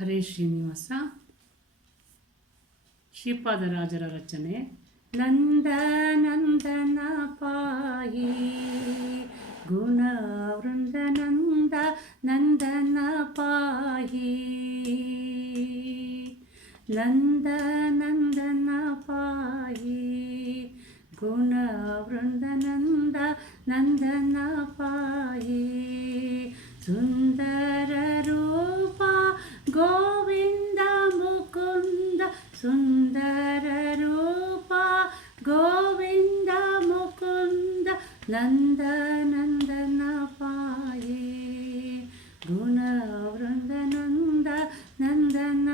ಹರೇ ಶ್ರೀನಿವಾಸ. ಶ್ರೀಪಾದರಾಜರ ರಚನೆ. ನಂದ ನಂದನ ಪಾಯಿ ಗುಣ ವೃಂದ ನಂದ ನಂದನ ಪಾಯಿ ನಂದ ನಂದನ ಪಾಯಿ ಗುಣ ವೃಂದ ನಂದ ನಂದನ ಪಾಯಿ ಸುಂದರ ರೂಪ ಗೋವಿಂದ ಮುಕುಂದ ಸುಂದರ ರೂಪ ಗೋವಿಂದ ಮುಕುಂದ ನಂದ ನಂದನ ಪಾಯಿ ಗುಣ ವೃಂದ ನಂದ ನಂದನ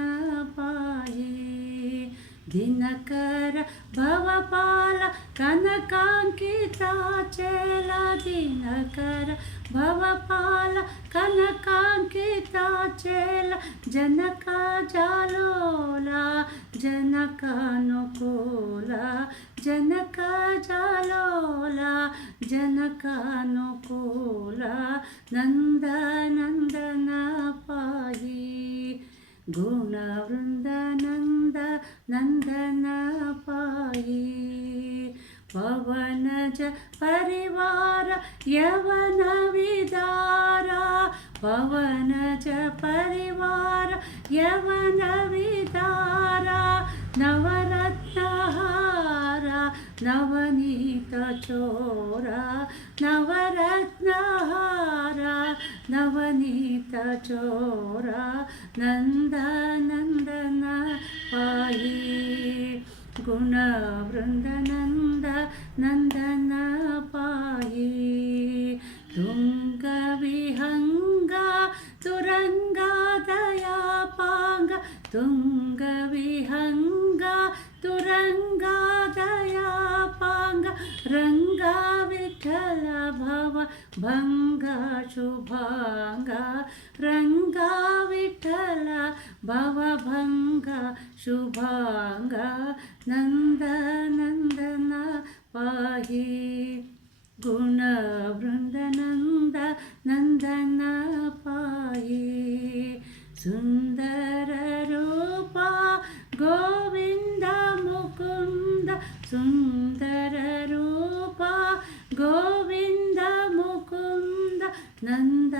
ಪಾಯಿ ದಿನಕರ ಭವಪಾಲ ಕನಕಾಂಕಿತಾಚಲ ದಿನಕರ ಭವಪಾಲ ಕನಕಾಂಕಿತಾಚಲ ಜನಕ ಜಾಲೋಲ ಜನಕಾನುಕೂಲ ಜನಕ ಜಾಲೋಲ ಜನಕಾನುಕೂಲ ನಂದ ನಂದನ ಪಾಯಿ ಗುಣ ವೃಂದ ನಂದ ನಂದನ ಪಾಯಿ ಪವನಜ ಪರಿವಾರ ಯವನ ವಿದಾರ ಪವನಜ ಪರಿವಾರ ಯವನ ವಿದಾರ ನವರತ್ನಹಾರ ನವನೀತ ಚೋರ ನವರತ್ನಹಾರ ನವನೀತ ಚೋರ ನಂದ ನಂದನ ಪಾಯಿ ಗುಣ ವೃಂದ ನಂದ ನಂದನ ಪಾಯಿ ತುಂಗ ವಿಹಂಗ ತುರಂಗ ದಯಾಪಾಂಗ ತುಂಗ ವಿಹಂಗ ತುರಂಗ ದಯಾಪಾಂಗ ರಂಗ ವಿಠಲ ಭವ ಭಂಗ ಶುಭಾಂಗ ರಂಗ ವಿಠಲ ಭವ ಭಂಗ ಶುಭಾಂಗ ನಂದ ನಂದನ ಪಾಹಿ ಗುಣ ವೃಂದ ನಂದ ನಂದನ ಪಾಯಿ ಸುಂದರ ರೂಪ ಗೋವಿಂದ ಮುಕುಂದ ಸುಂದರ ರೂಪ ಗೋವಿಂದ ಮುಕುಂದ ನಂದ